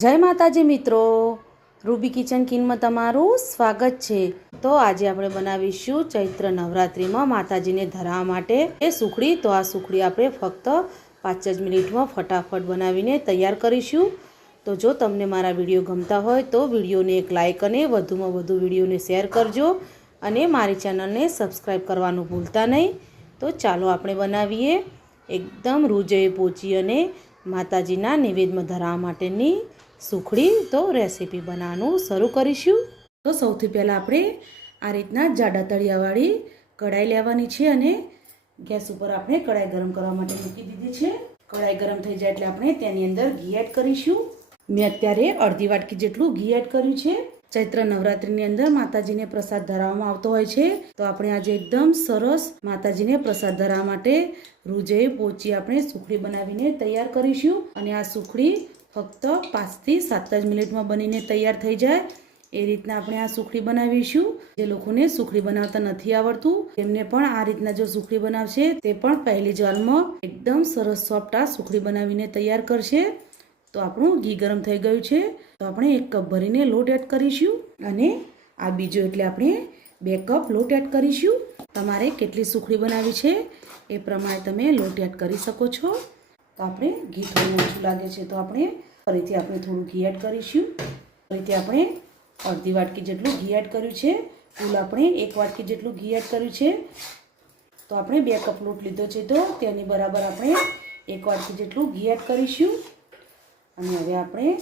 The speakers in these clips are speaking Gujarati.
જય માતાજી મિત્રો. રૂબી કિચન કિનમાં તમારું સ્વાગત છે. તો આજે આપણે બનાવીશું ચૈત્ર નવરાત્રિમાં માતાજીને ધરાવવા માટે. એ સુખડી, તો આ સુખડી આપણે ફક્ત પાંચ જ મિનિટમાં ફટાફટ બનાવીને તૈયાર કરીશું. તો જો તમને મારા વીડિયો ગમતા હોય તો વિડીયોને એક લાઇક અને વધુમાં વધુ વિડીયોને શેર કરજો અને મારી ચેનલને સબસ્ક્રાઈબ કરવાનું ભૂલતા નહીં. તો ચાલો આપણે બનાવીએ. એકદમ રૂજે પોચી અને માતાજીના નિવેદમાં ધરાવવા માટેની સુખડી તો રેસીપી બનાવવાનું શરૂ કરીશું. તો સૌથી પહેલાં આપણે આ રીતના જાડા તળિયાવાળી કઢાઈ લેવાની છે અને ગેસ ઉપર આપણે કઢાઈ ગરમ કરવા માટે મૂકી દીધી છે. કઢાઈ ગરમ થઈ જાય એટલે આપણે તેની અંદર ઘી એડ કરીશું. મેં અત્યારે અડધી વાટકી જેટલું ઘી એડ કર્યું છે. ચૈત્ર નવરાત્રિની અંદર માતાજીને પ્રસાદ ધરાવવામાં આવતો હોય છે. તો આપણે આજે એકદમ સરસ માતાજીને પ્રસાદ ધરાવવા માટે રૂજે પોચી આપણે સુખડી બનાવીને તૈયાર કરીશું. અને આ સુખડી ફક્ત પાંચથી સાત જ મિનિટમાં બનીને તૈયાર થઈ જાય. એ રીતના આપણે આ સુખડી બનાવીશું. જે લોકોને સુખડી બનાવતા નથી આવડતું, તેમને પણ આ રીતના જો સુખડી બનાવશે, તે પણ પહેલી જ વારમાં એકદમ સરસ સોફ્ટ આ સુખડી બનાવીને તૈયાર કરશે. તો આપણું ઘી ગરમ થઈ ગયું છે. તો આપણે એક કપ ભરીને લોટ એડ કરીશું અને આ બીજો એટલે આપણે બે કપ લોટ એડ કરીશું. તમારે કેટલી સુખડી બનાવી છે એ પ્રમાણે તમે લોટ એડ કરી શકો છો. તો આપણે ઘી થોડું ઓછું લાગે છે તો આપણે ફરીથી આપણે થોડું ઘી એડ કરીશું. ફરીથી આપણે અડધી વાટકી જેટલું ઘી એડ કર્યું છે. કુલ આપણે એક વાટકી જેટલું ઘી એડ કર્યું છે. તો આપણે બે કપ લોટ લીધો છે તો તેની બરાબર આપણે એક વાટકી જેટલું ઘી એડ કરીશું. અને હવે આપણે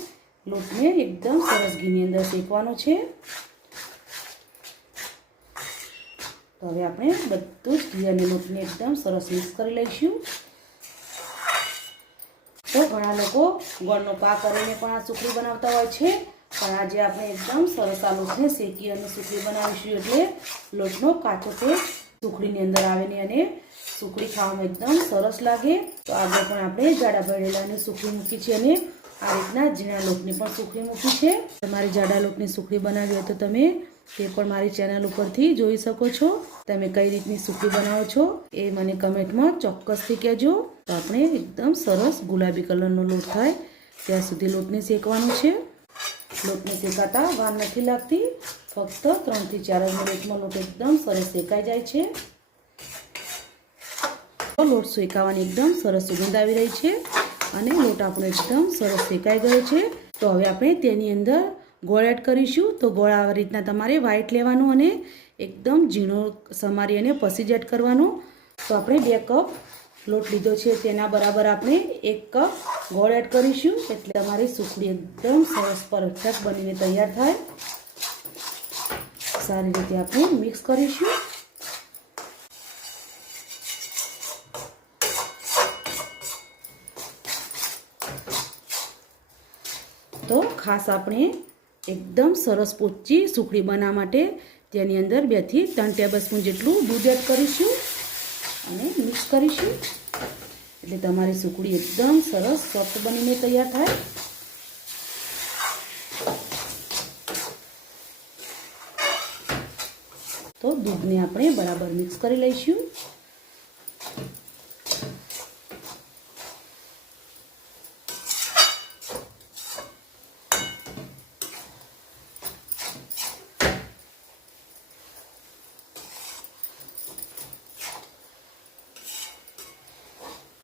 લોટને એકદમ સરસ ઘીની અંદર શેકવાનો છે. તો હવે આપણે બધું જ ઘી અને લોટને એકદમ સરસ મિક્સ કરી લઈશું. તો ઘણા લોકો ગોળનો પાક કરીને પણ આ સુખડી બનાવતા હોય છે. પણ આજે આપણે એકદમ સરસ આ લોટને શેકી અને સુખડી બનાવીશું એટલે લોટનો કાચો તે સુખડીની અંદર આવે ને અને સુખડી ખાવામાં એકદમ સરસ લાગે. તો આગળ પણ આપણે જાડા ભરેલાની સુખડી મૂકી છે અને આ રીતના ઝીણા લોટની પણ સુખડી મૂકી છે. તમારે જાડા લોટની સુખડી બનાવી હોય તો તમે તે પણ મારી ચેનલ ઉપરથી જોઈ શકો છો. તમે કઈ રીતની સુખડી બનાવો છો એ મને કમેન્ટમાં ચોક્કસથી કહેજો. તો આપણે એકદમ સરસ ગુલાબી કલરનો લોટ થાય. ત્યાં સુધી લોટને શેકવાનું છે. લોટને શેકાતા વાર નથી લાગતી. ફક્ત ત્રણથી ચાર મિનિટમાં લોટ એકદમ સરસ શેકાઈ જાય છે. લોટ શેકાવાની એકદમ સરસ સુગંધ આવી રહી છે અને લોટ આપણો એકદમ સરસ શેકાઈ ગયો છે. તો હવે આપણે તેની અંદર ગોળ એડ કરીશું. તો ગોળ આ રીતના તમારે વ્હાઈટ લેવાનું અને એકદમ ઝીણો સમારી અને પછી જ એડ કરવાનું. તો આપણે બે કપ લોટ લીધો છે તેના બરાબર આપણે એક કપ ગોળ એડ કરીશું. એટલે તમારી સુખડી એકદમ સરસ પરફેક્ટ બનીને તૈયાર થાય. સારી રીતે આપણે મિક્સ કરીશું. તો ખાસ આપણે એકદમ સરસ પોચી સુખડી બનાવવા માટે તેની અંદર બેથી ત્રણ ટેબલ સ્પૂન જેટલું દૂધ એડ કરીશું. અને મિક્સ કરીશું. એટલે તમારી સુકડી એકદમ સરસ, સોફ્ટ બનીને તૈયાર થાય. તો દૂધને આપણે બરાબર મિક્સ કરી લઈશું.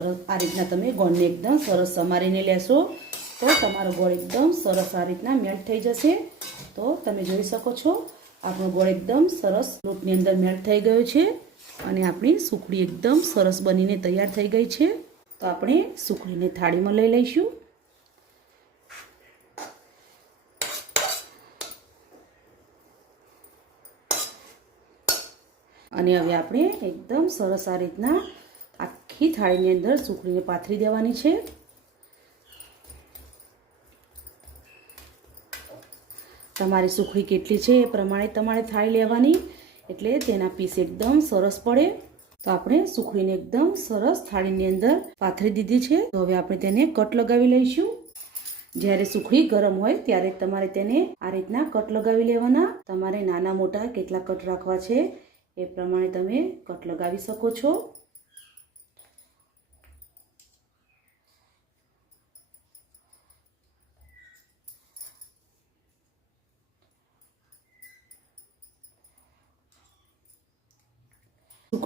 આ રીતના તમે ગોળને એકદમ સરસ સમારીને લેશો. તો તમારો ગોળ એકદમ સરસ આ રીતના મેલ્ટ થઈ જશે. તો તમે જોઈ શકો છો, આપણો ગોળ એકદમ સરસ લોટની અંદર મેલ્ટ થઈ ગયો છે અને આપણી સુખડી એકદમ સરસ બનીને તૈયાર થઈ ગઈ છે. તો આપણે સુખડીને થાળીમાં લઈ લઈશું. અને હવે આપણે એકદમ સરસ આ રીતના આખી થાળીની અંદર સુખડીને પાથરી દેવાની છે. તમારી સુખડી કેટલી છે એ પ્રમાણે તમારે થાળી લેવાની, એટલે તેના પીસ એકદમ સરસ પડે. તો આપણે સુખડીને એકદમ સરસ થાળીની અંદર પાથરી દીધી છે. તો હવે આપણે તેને કટ લગાવી લઈશું. જ્યારે સુખડી ગરમ હોય ત્યારે તમારે તેને આ રીતના કટ લગાવી લેવાના. તમારે નાના મોટા કેટલા કટ રાખવા છે એ પ્રમાણે તમે કટ લગાવી શકો છો.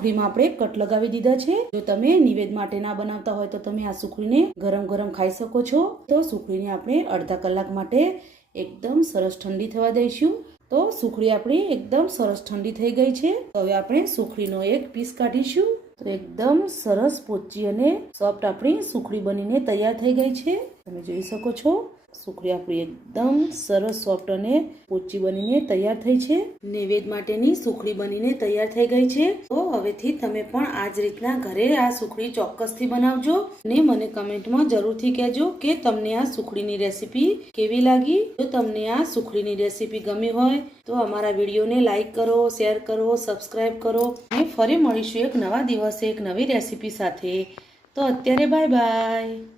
સુખડીમાં આપણે કટ લગાવી દીધા છે. જો તમે નિવેદ માટે ના બનાવતા હોય તો તમે આ સુખડીને ગરમ ગરમ ખાઈ શકો છો. તો સુખડીને આપણે અડધા કલાક માટે એકદમ સરસ ઠંડી થવા દઈશું. તો સુખડી આપણી એકદમ સરસ ઠંડી થઈ ગઈ છે. હવે આપણે સુખડીનો એક પીસ કાઢીશું. તો એકદમ સરસ પોચી અને સોફ્ટ આપણી સુખડી બનીને તૈયાર થઈ ગઈ છે. તમે જોઈ શકો છો. સુખડી આપણી એકદમ સરસ સોફ્ટ અને પોચી બનીને તૈયાર થઈ છે. નૈવેદ્ય માટેની સુખડી બનીને તૈયાર થઈ ગઈ છે. તો હવેથી તમે પણ આ જ રીતના ઘરે આ સુખડી ચોક્કસથી બનાવજો ને મને કમેન્ટમાં જરૂરથી કહેજો કે તમને આ સુખડીની રેસીપી કેવી લાગી? જો તમને આ સુખડીની રેસીપી ગમી હોય તો અમારા વિડીયોને લાઇક કરો, શેર કરો સબસ્ક્રાઈબ કરો અને ફરી મળીશું એક નવા દિવસે એક નવી રેસીપી સાથે. તો અત્યારે બાય બાય.